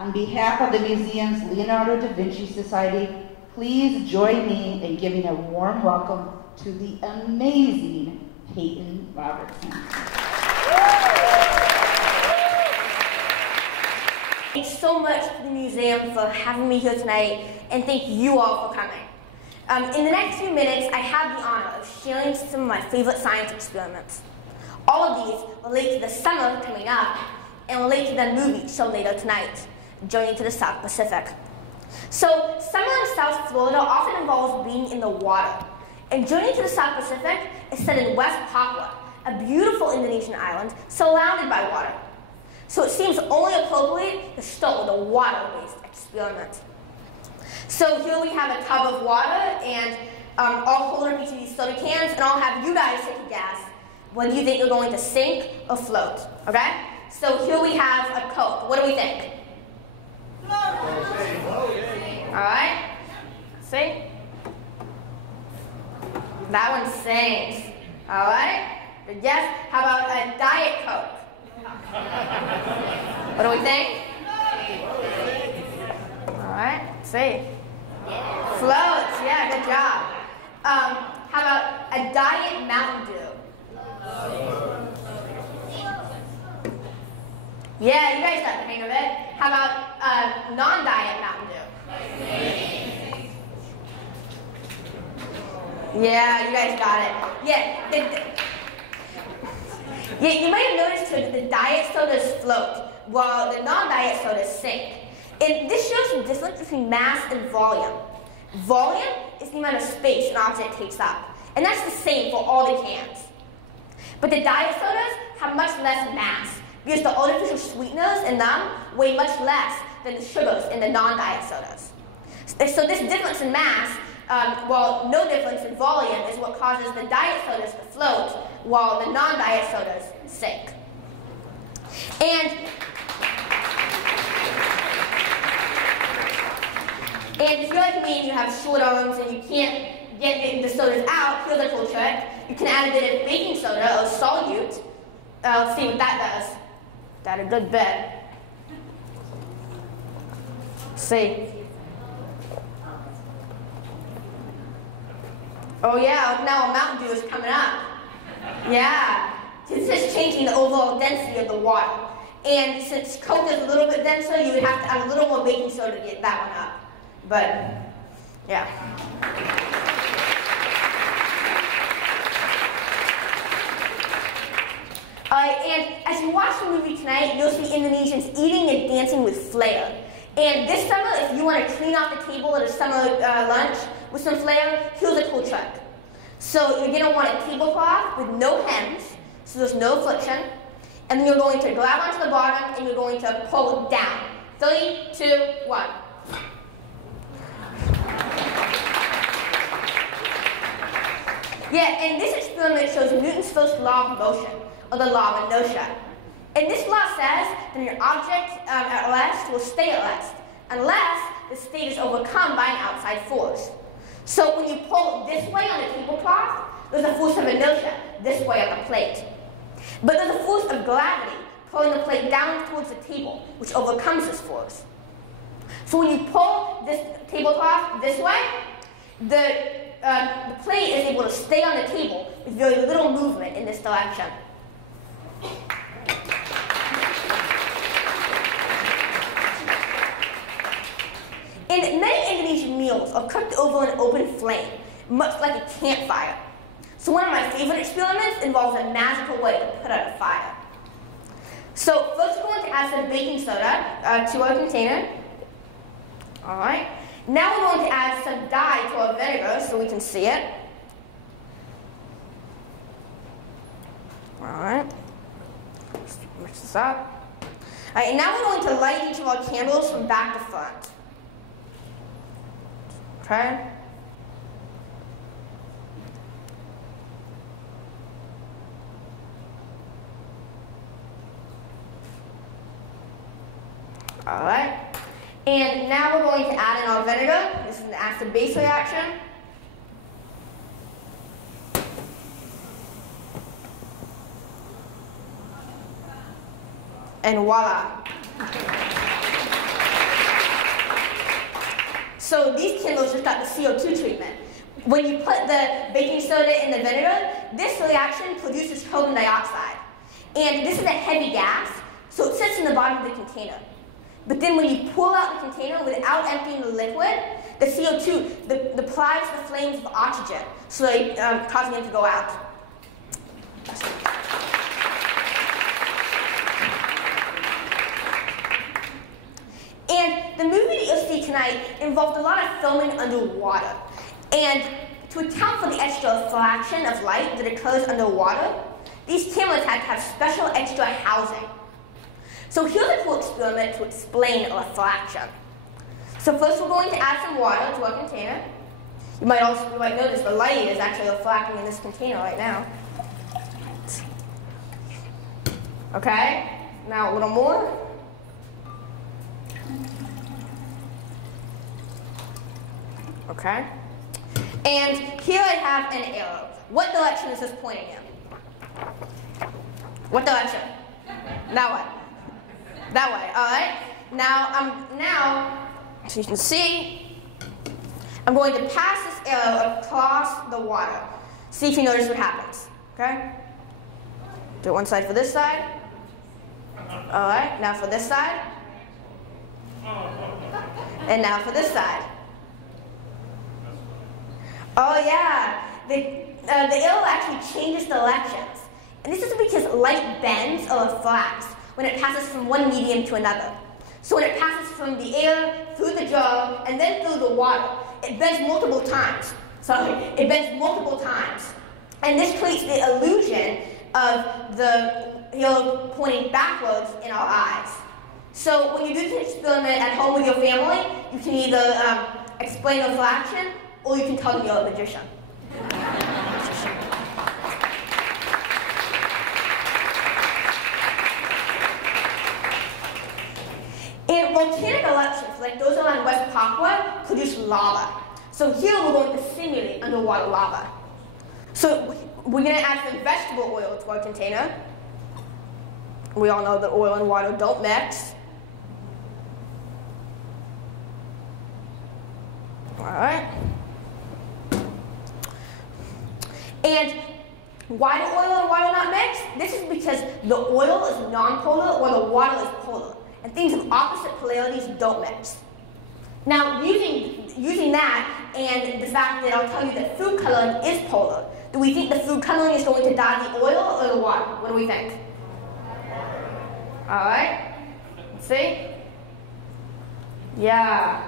On behalf of the museum's Leonardo da Vinci Society, please join me in giving a warm welcome to the amazing Peyton Robertson. Thanks so much to the museum for having me here tonight, and thank you all for coming. In the next few minutes, I have the honor of sharing some of my favorite science experiments. All of these relate to the summer coming up and relate to the movie shown later tonight, Journey to the South Pacific. So, summer in South Florida often involves being in the water. And Journey to the South Pacific is set in West Papua, a beautiful Indonesian island surrounded by water. So it seems only appropriate to start with a water-based experiment. So here we have a tub of water, and I'll hold up each of these soda cans, and I'll have you guys take a guess whether you think you're going to sink or float, okay? So here we have a Coke. What do we think? All right, sink. That one sinks. All right, good guess. How about a Diet Coke? What do we think? All right, see. Floats, yeah, good job. How about a Diet Mountain Dew? Yeah, you guys got the hang of it. How about non-diet Mountain Dew? Yeah, you guys got it. Yeah, you might have noticed too that the diet sodas float, while the non-diet sodas sink. And this shows the difference between mass and volume. Volume is the amount of space an object takes up, and that's the same for all the cans. But the diet sodas have much less mass, because the artificial sweeteners in them weigh much less than the sugars in the non-diet sodas. So this difference in mass, well, no difference in volume, is what causes the diet sodas to float, while the non-diet sodas sink. And if you're like me and you have short arms and you can't get the sodas out, here's a cool trick. You can add a bit of baking soda or solute. Let's see what that does. That a good bit. See. Oh yeah, now a Mountain Dew is coming up. Yeah, this is changing the overall density of the water. And since Coke is a little bit denser, you would have to add a little more baking soda to get that one up. But, yeah. And as you watch the movie tonight, you'll see Indonesians eating and dancing with flair. And this summer, if you want to clean off the table at a summer lunch with some flair, here's a cool trick. So you're going to want a tablecloth with no hems, so there's no friction. And then you're going to grab onto the bottom and you're going to pull it down. 3, 2, 1. Yeah, and this experiment shows Newton's first law of motion, or the law of inertia. And this law says that an object at rest will stay at rest, unless the state is overcome by an outside force. So when you pull this way on the tablecloth, there's a force of inertia this way on the plate. But there's a force of gravity pulling the plate down towards the table, which overcomes this force. So when you pull this tablecloth this way, the plate is able to stay on the table with very little movement in this direction. And many Indonesian meals are cooked over an open flame, much like a campfire. So one of my favorite experiments involves a magical way to put out a fire. So first we're going to add some baking soda to our container. All right. Now we're going to add some dye to our vinegar so we can see it. All right. Let's mix this up. All right, and now we're going to light each of our candles from back to front. Okay. All right. And now we're going to add in our vinegar. This is an acid-base reaction. And voila. it's just got the CO2 treatment. When you put the baking soda in the vinegar, this reaction produces carbon dioxide. And this is a heavy gas, so it sits in the bottom of the container. But then when you pull out the container without emptying the liquid, the CO2 deprives the flames of oxygen, so causing them to go out. And the movie that you'll see tonight involved a lot of filming underwater. And to account for the extra refraction of light that occurs underwater, these cameras had to have special extra housing. So here's a cool experiment to explain refraction. So first we're going to add some water to our container. You might notice the light is actually refracting in this container right now. Okay, now a little more. Okay. And here I have an arrow. What direction is this pointing in? What direction? That way. That way, all right? Now, so you can see, I'm going to pass this arrow across the water. See if you notice what happens, okay? Do one side for this side. All right, now for this side. And now for this side. Oh yeah, the arrow actually changes directions. And this is because light bends or refracts when it passes from one medium to another. So when it passes from the air, through the jar, and then through the water, it bends multiple times. It bends multiple times. And this creates the illusion of the arrow pointing backwards in our eyes. So when you do this experiment at home with your family, you can either explain refraction, or you can tell them you're a magician. And volcanic eruptions, like those around West Papua, produce lava. So here we're going to simulate underwater lava. So we're going to add some vegetable oil to our container. We all know that oil and water don't mix. All right. And why do oil and water not mix? This is because the oil is non-polar or the water is polar. And things of opposite polarities don't mix. Now, using that and the fact that I'll tell you that food coloring is polar, do we think the food coloring is going to dye the oil or the water? What do we think? All right. Let's see. Yeah.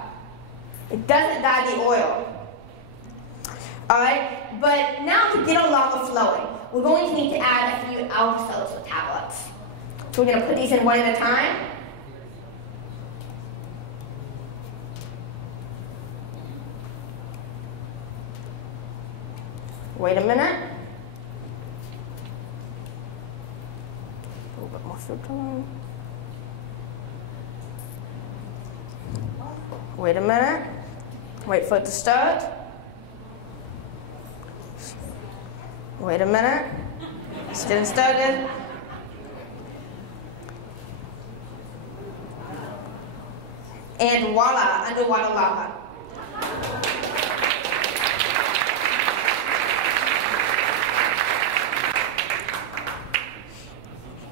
It doesn't dye the oil. All right. But now to get our lava flowing, we're going to need to add a few alka-seltzer tablets. So we're going to put these in one at a time. Wait a minute. A little bit more food coloring. Wait a minute. Wait for it to start. Wait a minute. It's getting started. And voila, underwater lava.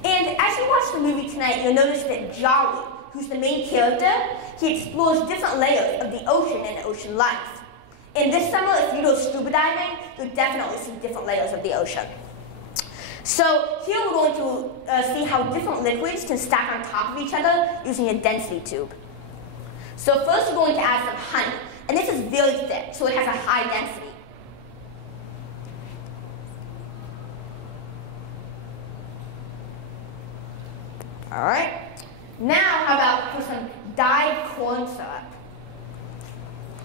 And as you watch the movie tonight, you'll notice that Jolly, who's the main character, he explores different layers of the ocean and ocean life. And this summer, if you go scuba diving, you'll definitely see different layers of the ocean. So here we're going to see how different liquids can stack on top of each other using a density tube. So first we're going to add some honey. And this is very thick, so it has a high density. All right. Now, how about for some dyed corn syrup?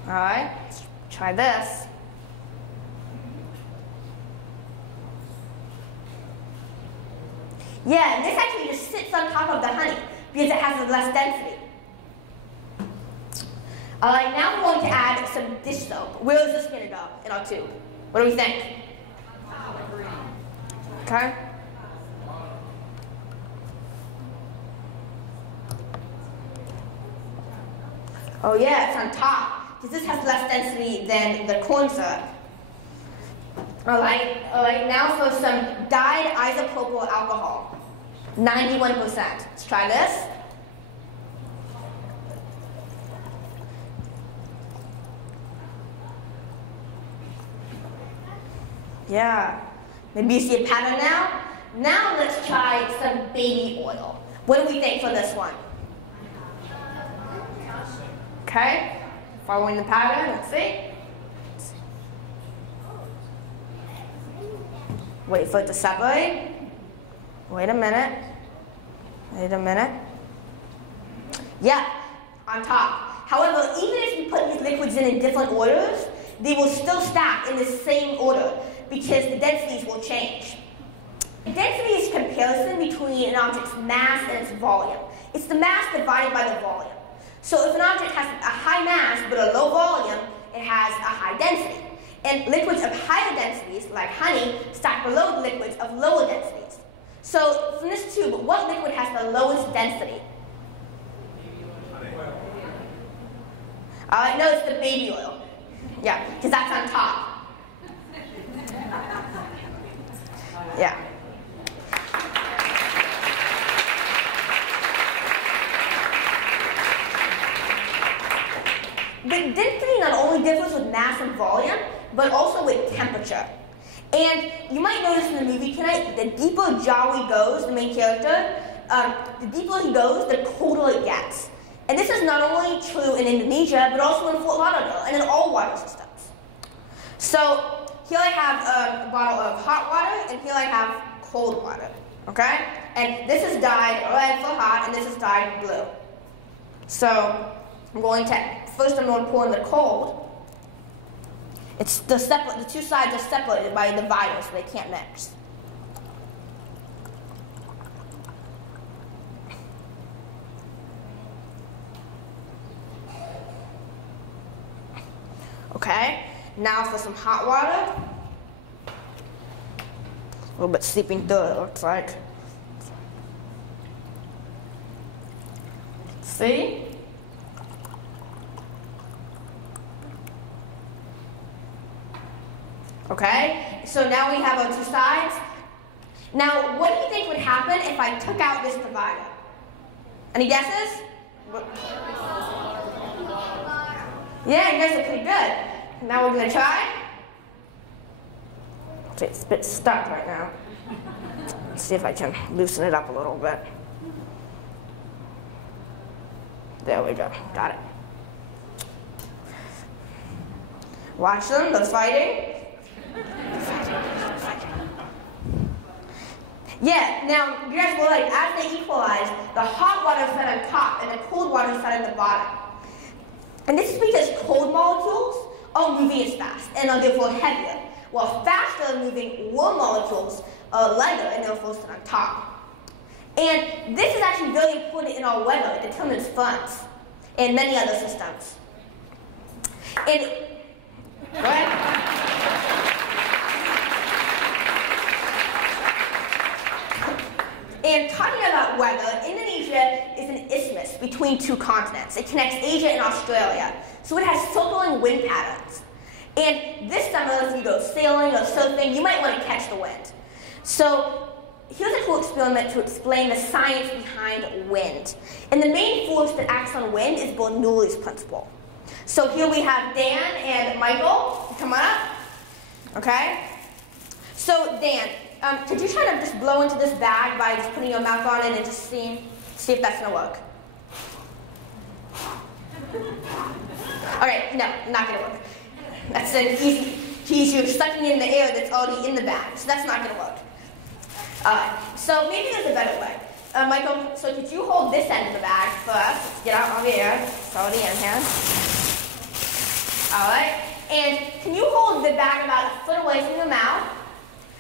All right, let's try this. Yeah, and this actually just sits on top of the honey because it has less density. All right, now we're going to add some dish soap. Where is this going to go in our tube? What do we think? Okay. Oh yeah, it's on top. because this has less density than the corn syrup. All right, now for some dyed isopropyl alcohol, 91%. Let's try this. Yeah, maybe you see a pattern now. Now let's try some baby oil. What do we think for this one? Okay, following the pattern, let's see. Wait for it to separate. Wait a minute. Wait a minute. Yeah, on top. However, even if you put these liquids in different orders, they will still stack in the same order because the densities will change. Density is comparison between an object's mass and its volume. It's the mass divided by the volume. So if an object has a high mass but a low volume, it has a high density. And liquids of higher densities, like honey, stack below the liquids of lower densities. So from this tube, what liquid has the lowest density? No, it's the baby oil. Yeah, because that's on top. Yeah. The density not only differs with mass and volume, but also with temperature. And you might notice in the movie tonight, the deeper Jawi goes, the main character, the deeper he goes, the colder it gets. And this is not only true in Indonesia, but also in Fort Lauderdale and in all water systems. So here I have a bottle of hot water, and here I have cold water, okay? And this is dyed red for hot, and this is dyed blue. So I'm going to pour in the cold. It's the two sides are separated by a divider, so they can't mix. Okay, now for some hot water. A little bit seeping through, it looks like. See? Okay, so now we have our two sides. Now, what do you think would happen if I took out this divider? Any guesses? Yeah, you guys are pretty good. Now we're going to try. It's a bit stuck right now. Let's see if I can loosen it up a little bit. There we go, got it. Watch them, they're fighting. Yeah, now you guys will like, as they equalize, the hot water is set on top and the cold water is set at the bottom. And this is because cold molecules are moving as fast and are therefore heavier, while faster moving warm molecules are lighter and therefore sit on top. And this is actually very important in our weather. It determines funds and many other systems. And go ahead. And talking about weather, Indonesia is an isthmus between two continents. It connects Asia and Australia, so it has circling wind patterns. And this summer, if you go sailing or surfing, you might want to catch the wind. So here's a cool experiment to explain the science behind wind. And the main force that acts on wind is Bernoulli's principle. So here we have Dan and Michael. Come on up. Okay? So Dan, could you try to just blow into this bag by just putting your mouth on it and just see if that's gonna work? All right, no, not gonna work. That's an easy. You're sucking in the air that's already in the bag, so that's not gonna work. So maybe there's a better way. Michael, so could you hold this end of the bag for us? Let's get out over here. It's already in here. All right, and can you hold the bag about a foot away from your mouth?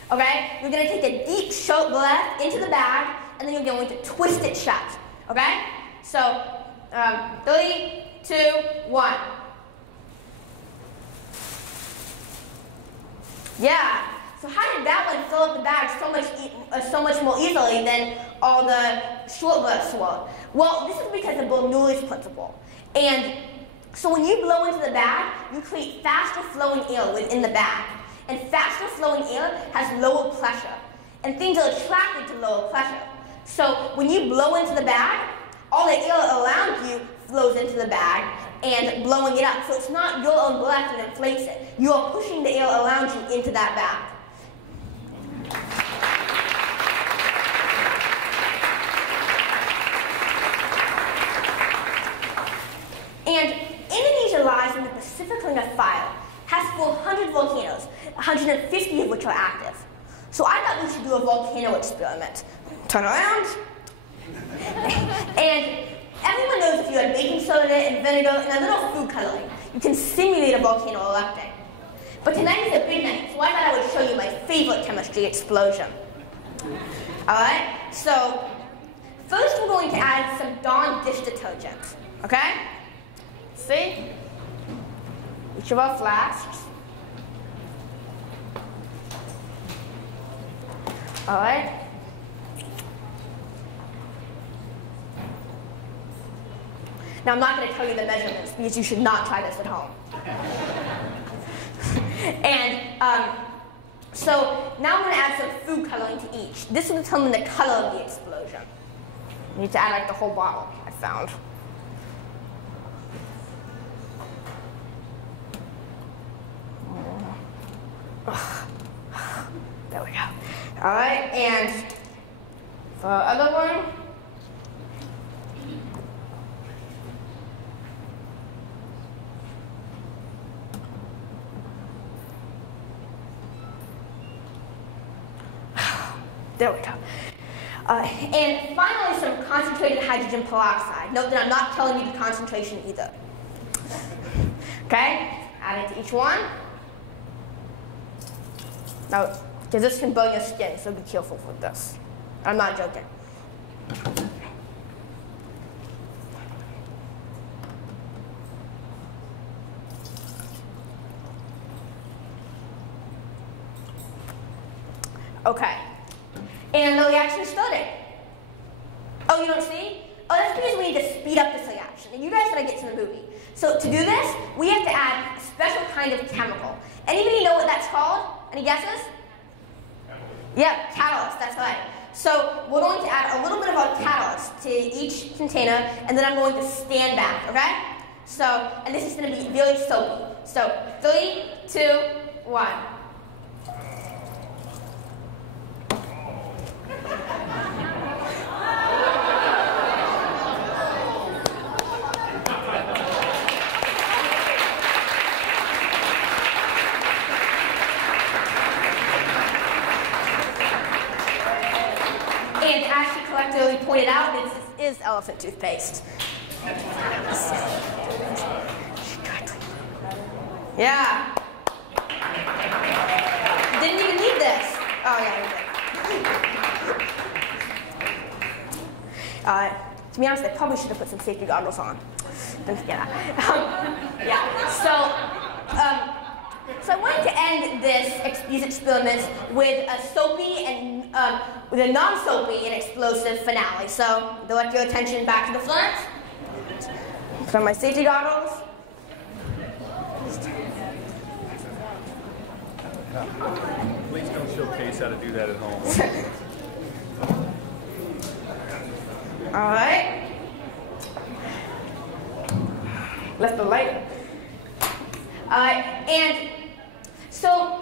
Okay, you're going to take a deep, sharp breath into the bag, and then you're going to twist it shut. Okay? So, 3, 2, 1. Yeah. So how did that one fill up the bag so much more easily than all the short bursts were? Well, this is because of Bernoulli's principle. And So when you blow into the bag, you create faster flowing air within the bag. And faster flowing air has lower pressure. And things are attracted to lower pressure. So when you blow into the bag, all the air around you flows into the bag and blowing it up. So it's not your own breath that inflates it. You are pushing the air around you into that bag. And Indonesia lies in the Pacific Ring of Fire, has 400 volcanoes, 150 of which are active. So I thought we should do a volcano experiment. Turn around. And everyone knows if you add baking soda and vinegar and a little food coloring, you can simulate a volcano erupting. But tonight is a big night, so I thought I would show you my favorite chemistry explosion. Alright, so first we're going to add some Dawn dish detergent, okay? See? Each of our flasks. Alright. Now I'm not going to tell you the measurements because you should not try this at home. And so now I'm going to add some food coloring to each. This will determine the color of the explosion. You need to add like the whole bottle, I found. There we go. All right, and for our other one, there we go. And finally, some concentrated hydrogen peroxide. Note that I'm not telling you the concentration either. Okay, add it to each one. Now, because this can burn your skin, so be careful with this. I'm not joking. Okay. And the reaction is starting. Oh, you don't see? Oh, that's because we need to speed up this reaction. And you guys said I get to the movie. So to do this, we have to add a special kind of chemical. Anybody know what that's called? Any guesses? Yeah, catalyst, that's right. So we're going to add a little bit of our catalyst to each container, and then I'm going to stand back, okay? So, and this is going to be really soapy. So 3, 2, 1. And as she correctly pointed out, this is elephant toothpaste. Yeah. Didn't even need this. Oh, yeah, we did. To be honest, I probably should have put some safety goggles on. Didn't forget that. Yeah, so I wanted to end these experiments with a soapy and with a non-soapy and explosive finale. So direct your attention back to the front. Put on my safety goggles. Please don't showcase how to do that at home. All right. Left the light. And so,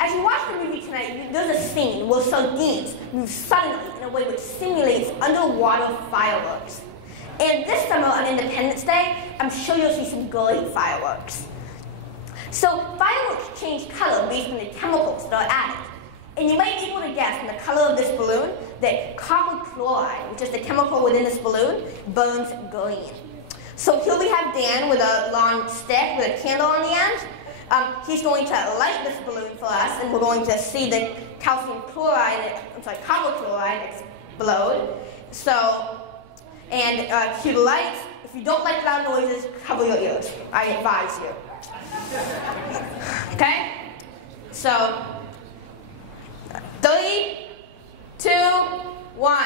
as you watch the movie tonight, there's a scene where sardines move suddenly in a way which simulates underwater fireworks. And this summer on Independence Day, I'm sure you'll see some great fireworks. So fireworks change color based on the chemicals that are added. And you might be able to guess from the color of this balloon that copper chloride, which is the chemical within this balloon, burns green. So here we have Dan with a long stick with a candle on the end. He's going to light this balloon for us, and we're going to see the copper chloride explode. So, and cue the lights. If you don't like loud noises, cover your ears. I advise you. Okay? So, 3, 2, 1.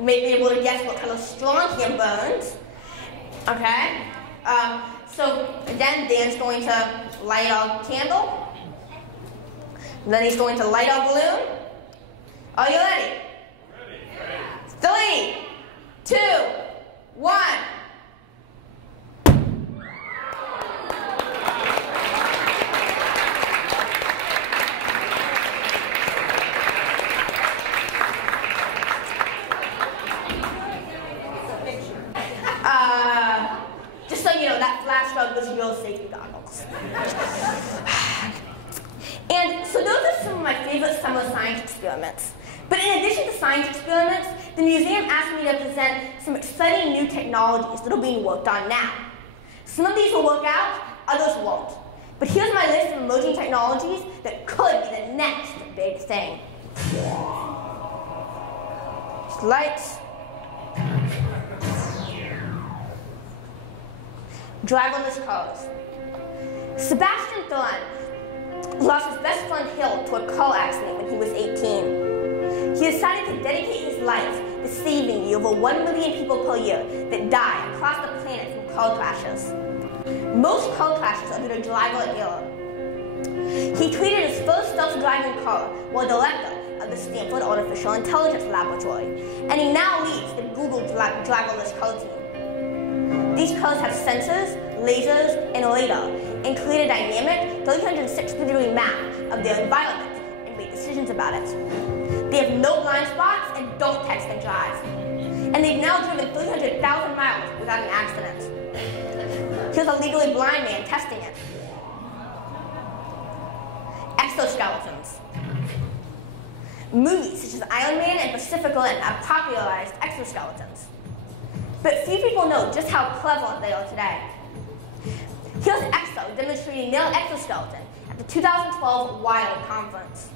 You may be able to guess what kind of strontium burns. Okay? So again, Dan's going to light a candle. Then he's going to light a balloon. Are you ready? Ready. 3, 2, 1. Just so you know, that flash flood was real safety goggles. And so those are some of my favorite summer science experiments. But in addition to science experiments, the museum asked me to present some exciting new technologies that are being worked on now. Some of these will work out, others won't. But here's my list of emerging technologies that could be the next big thing. Just lights. Driverless cars. Sebastian Thorne lost his best friend Hill to a car accident when he was 18. He decided to dedicate his life to saving the over 1 million people per year that die across the planet from car crashes. Most car crashes are due to driver error. He created his first self-driving car while director of the Stanford Artificial Intelligence Laboratory, and he now leads the Google driverless car team. These cars have sensors, lasers, and radar, and create a dynamic 360-degree map of their environment and make decisions about it. They have no blind spots and don't text and drive. And they've now driven 300,000 miles without an accident. Here's a legally blind man testing it. Exoskeletons. Movies such as Iron Man and Pacific Rim have popularized exoskeletons. But few people know just how prevalent they are today. Here's EXO demonstrating their exoskeleton at the 2012 WILD conference.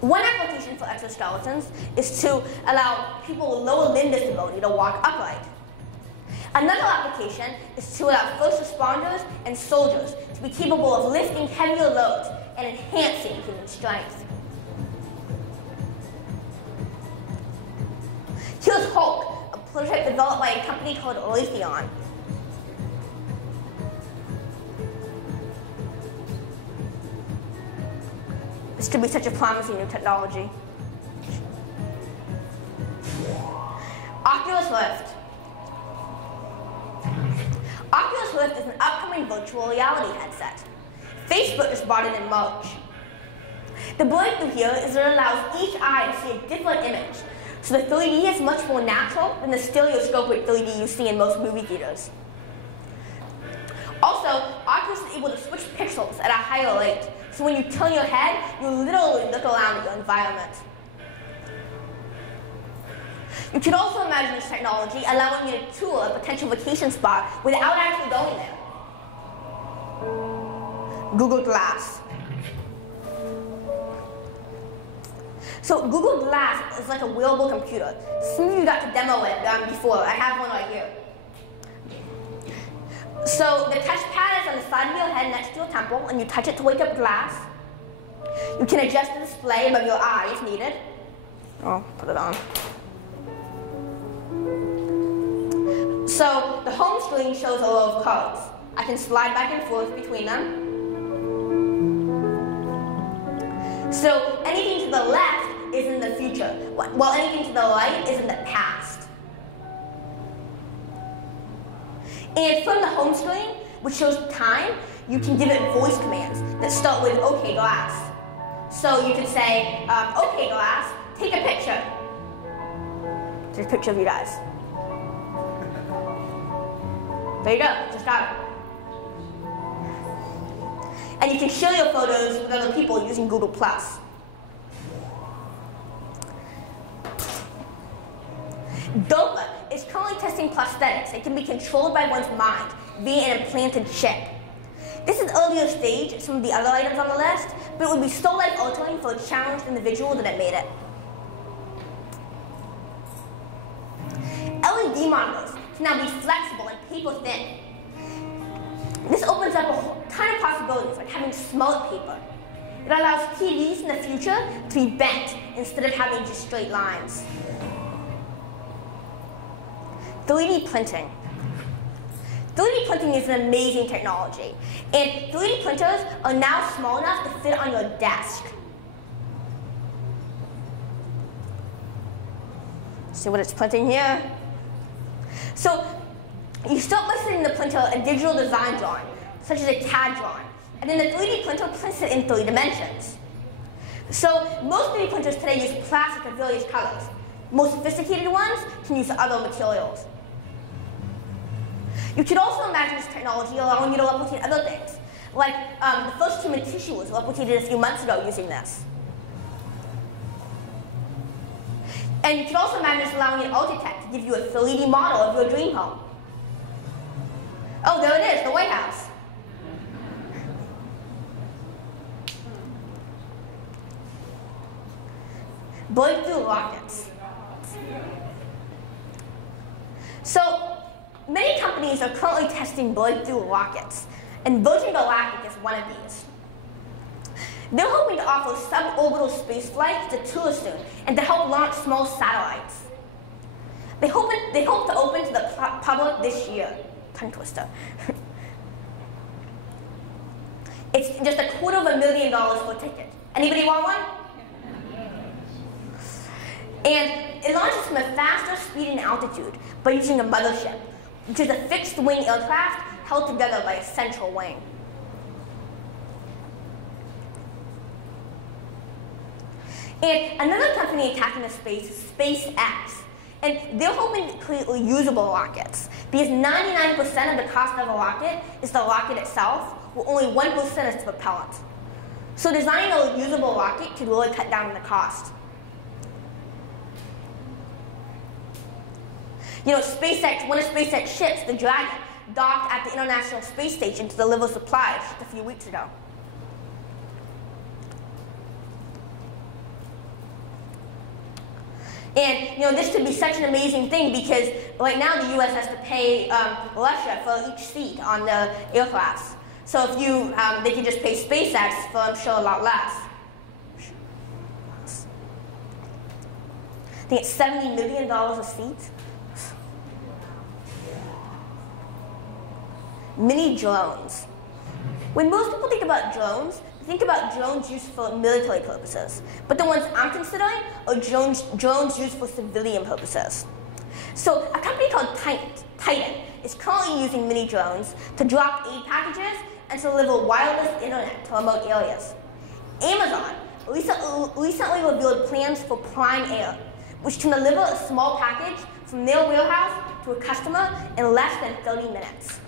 One application for exoskeletons is to allow people with lower limb disability to walk upright. Another application is to allow first responders and soldiers to be capable of lifting heavier loads and enhancing human strength. Here's Hulk, a prototype developed by a company called Raytheon. This could be such a promising new technology. Oculus Rift. Oculus Rift is an upcoming virtual reality headset. Facebook just bought it in March. The breakthrough here is that it allows each eye to see a different image, so the 3D is much more natural than the stereoscopic 3D you see in most movie theaters. Also, Oculus is able to switch pixels at a higher rate, so when you turn your head, you literally look around at your environment. You can also imagine this technology allowing you to tour a potential vacation spot without actually going there. Google Glass. So Google Glass is like a wearable computer. Some of you got to demo it before. I have one right here. So the touchpad is on the side of your head next to your temple, and you touch it to wake up glass. You can adjust the display above your eye if needed. Oh, put it on. So the home screen shows a row of cards. I can slide back and forth between them. So anything to the left is in the future, while anything to the right is in the past. And from the home screen, which shows time, you can give it voice commands that start with OK Glass. So you can say, OK Glass, take a picture. There's a picture of you guys. There you go, just got it. And you can share your photos with other people using Google+. DARPA is currently testing prosthetics that can be controlled by one's mind via an implanted chip. This is earlier stage at some of the other items on the list, but it would be so life-altering for a challenged individual that it made it. LED monitors can now be flexible and paper-thin. This opens up a ton of possibilities, like having smart paper. It allows TVs in the future to be bent instead of having just straight lines. 3D printing. 3D printing is an amazing technology, and 3D printers are now small enough to fit on your desk. See what it's printing here? So you start by sending the printer a digital design drawing, such as a CAD drawing, and then the 3D printer prints it in 3 dimensions. So most 3D printers today use plastic of various colors. More sophisticated ones can use other materials. You could also imagine this technology allowing you to replicate other things, like the first human tissue was replicated a few months ago using this. And you could also imagine this allowing an architect to give you a 3D model of your dream home. Oh, there it is, the White House. Breakthrough rockets. So, many companies are currently testing breakthrough rockets, and Virgin Galactic is one of these. They're hoping to offer suborbital space flights to tourists soon, and to help launch small satellites. They hope to open to the public this year. Tongue twister. It's just $250,000 for a ticket. Anybody want one? And it launches from a faster speed and altitude by using a mothership, which is a fixed-wing aircraft held together by a central wing. And another company attacking the space is SpaceX. And they're hoping to create reusable rockets, because 99% of the cost of a rocket is the rocket itself, where only 1% is the propellant. So designing a reusable rocket could really cut down on the cost. You know, SpaceX, one of SpaceX ships, the Dragon, docked at the International Space Station to deliver supplies just a few weeks ago. And you know, this could be such an amazing thing, because right now the U.S. has to pay Russia for each seat on the aircrafts. So if they could just pay SpaceX for, I'm sure, a lot less. I think it's $70 million a seat. Mini drones. When most people think about drones, they think about drones used for military purposes. But the ones I'm considering are drones used for civilian purposes. So a company called Titan is currently using mini drones to drop aid packages and to deliver wireless internet to remote areas. Amazon recently revealed plans for Prime Air, which can deliver a small package from their warehouse to a customer in less than 30 minutes.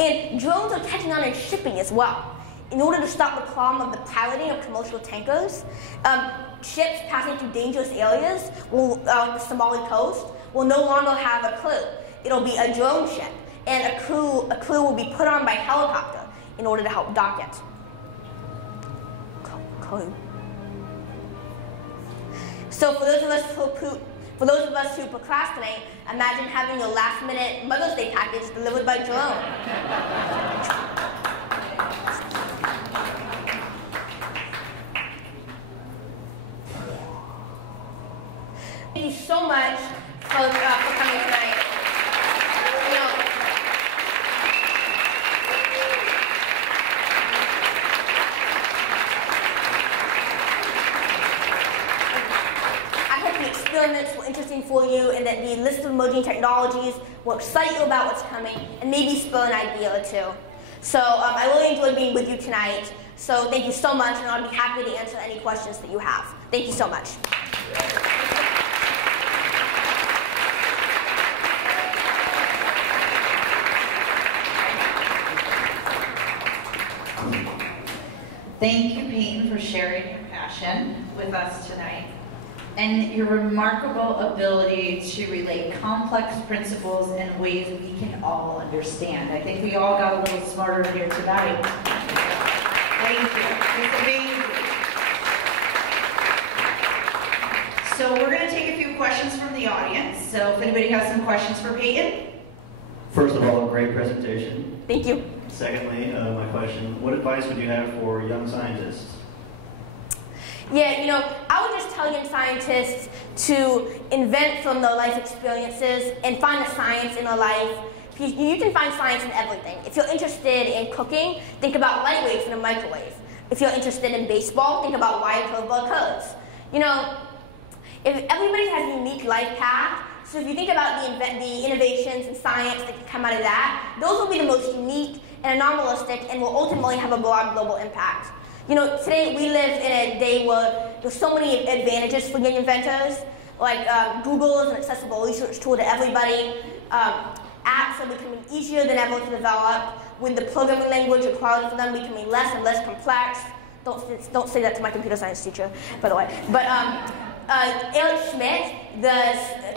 And drones are catching on in shipping as well. In order to stop the problem of the piloting of commercial tankers, ships passing through dangerous areas, like the Somali coast, will no longer have a crew. It'll be a drone ship, and a crew will be put on by helicopter in order to help dock it. So for those of us who procrastinate, imagine having your last-minute Mother's Day package delivered by drone. Thank you so much for coming tonight. Experiments were interesting for you, and that the list of emerging technologies will excite you about what's coming and maybe spur an idea or two. So I really enjoyed being with you tonight. So thank you so much, and I'll be happy to answer any questions that you have. Thank you so much. Thank you, Peyton, for sharing your passion with us tonight, and your remarkable ability to relate complex principles in ways we can all understand. I think we all got a little smarter here tonight. Thank you. It's amazing. So we're going to take a few questions from the audience. So if anybody has some questions for Peyton. First of all, a great presentation. Thank you. Secondly, my question, what advice would you have for young scientists? Yeah, I would just tell young scientists to invent from their life experiences and find the science in their life. You can find science in everything. If you're interested in cooking, think about light waves in a microwave. If you're interested in baseball, think about wide curveball colors. You know, if everybody has a unique life path, so if you think about the innovations in science that can come out of that, those will be the most unique and anomalistic and will ultimately have a broad global impact. You know, today we live in a day where there's so many advantages for young inventors, like Google is an accessible research tool to everybody. Apps are becoming easier than ever to develop, with the programming language required for them becoming less and less complex. Don't say that to my computer science teacher, by the way. But Eric Schmidt, the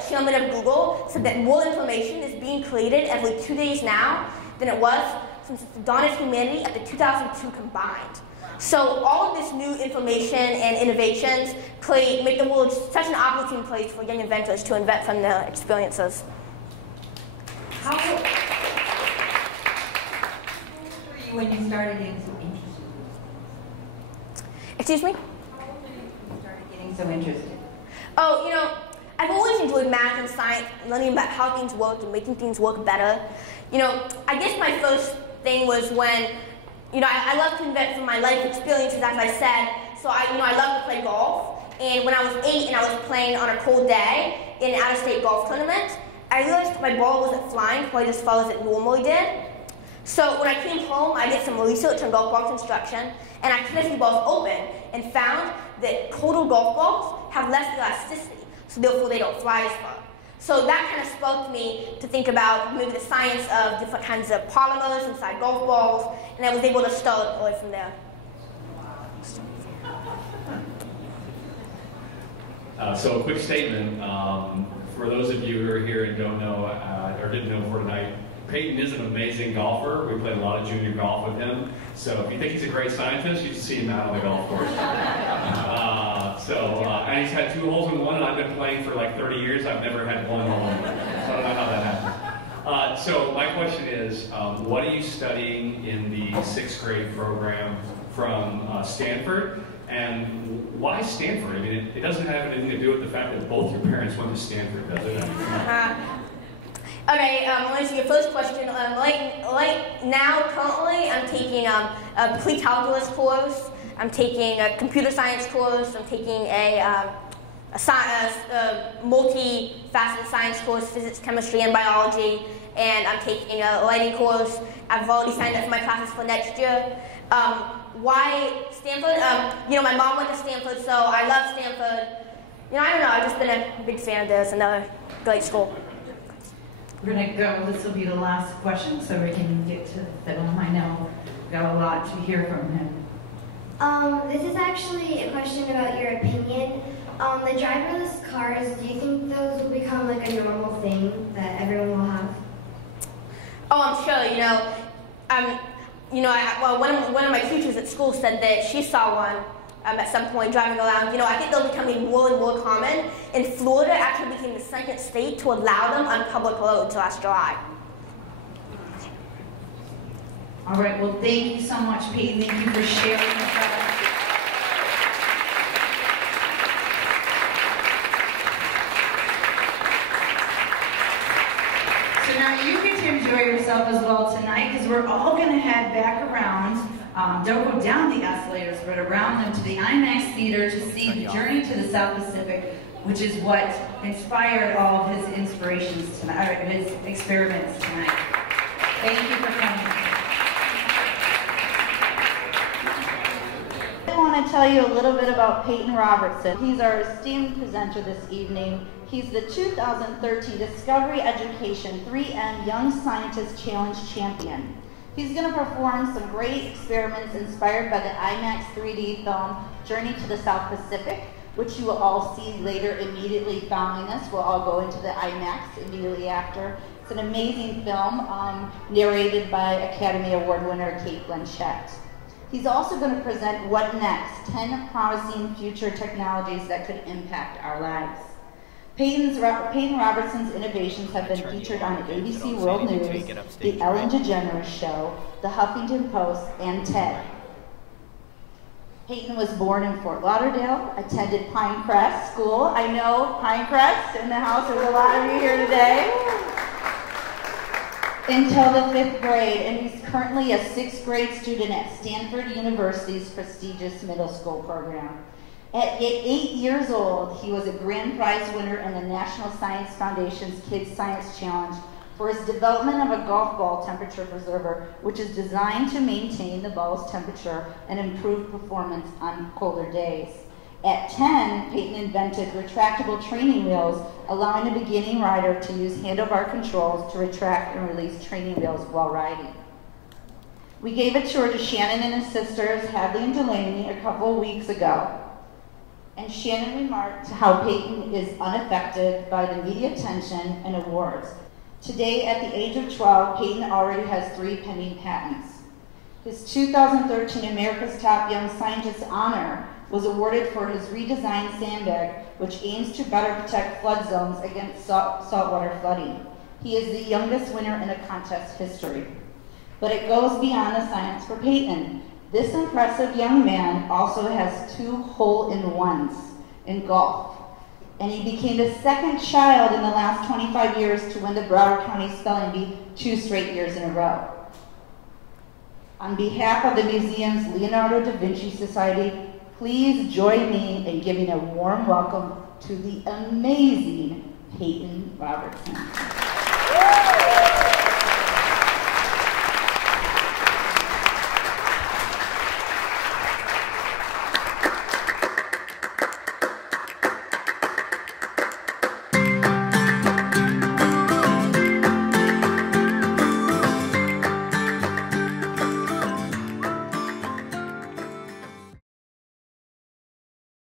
chairman of Google, said that more information is being created every 2 days now than it was since the dawn of humanity at the 2002 combined. So all of this new information and innovations make the world such an opportune place for young inventors to invent from their experiences. How old were you when you started getting so interested? Excuse me? How old were you when you started getting so interested? Oh, you know, I've always enjoyed math and science, learning about how things work and making things work better. You know, I guess my first thing was when, you know, I love to invent from my life experiences, as I said. So I love to play golf. And when I was 8 and I was playing on a cold day in an out-of-state golf tournament, I realized my ball wasn't flying quite as far as it normally did. So when I came home, I did some research on golf ball construction, and I cut a few balls open and found that colder golf balls have less elasticity, so therefore they don't fly as far. So that kind of sparked me to think about maybe the science of different kinds of polymers inside golf balls, and I was able to start right from there. So a quick statement, for those of you who are here and don't know, or didn't know before tonight, Peyton is an amazing golfer. We played a lot of junior golf with him. So if you think he's a great scientist, you should see him out on the golf course. And he's had 2 holes in 1, and I've been playing for like 30 years. I've never had 1 hole in 1. So I don't know how that happened. So my question is, what are you studying in the 6th grade program from Stanford? And why Stanford? I mean, it doesn't have anything to do with the fact that both your parents went to Stanford, does it? Okay, I'll answer your first question. Right now, currently, I'm taking a pre-calculus course. I'm taking a computer science course. I'm taking a multi-faceted science course, physics, chemistry, and biology. And I'm taking a writing course. I've already signed up for my classes for next year. Why Stanford? You know, my mom went to Stanford, so I love Stanford. You know, I don't know, I've just been a big fan of theirs, another great school. We're going to go, this will be the last question, so we can get to the film. I know we've got a lot to hear from him. This is actually a question about your opinion. The driverless cars, do you think those will become like a normal thing that everyone will have? Oh, I'm sure, one of my teachers at school said that she saw one at some point driving around. You know, I think they're becoming more and more common. And Florida actually became the 2nd state to allow them on public roads last July. All right, well, thank you so much, Peyton. Thank you for sharing with us. So now you get to enjoy yourself as well tonight, because we're all going to head back around. Don't go down the escalators, but around them to the IMAX Theater to see The Journey to the South Pacific, which is what inspired all of his inspirations tonight, or his experiments tonight. Thank you for coming. I want to tell you a little bit about Peyton Robertson. He's our esteemed presenter this evening. He's the 2013 Discovery Education 3M Young Scientist Challenge champion. He's going to perform some great experiments inspired by the IMAX 3D film Journey to the South Pacific, which you will all see later immediately following us. We'll all go into the IMAX immediately after. It's an amazing film narrated by Academy Award winner Cate Blanchett. He's also going to present What Next? 10 promising future technologies that could impact our lives. Peyton Robertson's innovations have been featured on ABC World News, The Ellen DeGeneres Show, The Huffington Post, and TED. Peyton was born in Fort Lauderdale, attended Pinecrest School. I know Pinecrest in the house, there's a lot of you here today. Until the 5th grade, and he's currently a 6th grade student at Stanford University's prestigious middle school program. At 8 years old, he was a grand prize winner in the National Science Foundation's Kids Science Challenge for his development of a golf ball temperature preserver, which is designed to maintain the ball's temperature and improve performance on colder days. At 10, Peyton invented retractable training wheels, allowing a beginning rider to use handlebar controls to retract and release training wheels while riding. We gave a tour to Shannon and his sisters, Hadley and Delaney, a couple of weeks ago. And Shannon remarked how Peyton is unaffected by the media attention and awards. Today, at the age of 12, Peyton already has 3 pending patents. His 2013 America's Top Young Scientist honor was awarded for his redesigned sandbag, which aims to better protect flood zones against saltwater flooding. He is the youngest winner in the contest history. But it goes beyond the science for Peyton. This impressive young man also has 2 hole-in-ones in golf. And he became the 2nd child in the last 25 years to win the Broward County Spelling Bee 2 straight years in a row. On behalf of the museum's Leonardo da Vinci Society, please join me in giving a warm welcome to the amazing Peyton Robertson.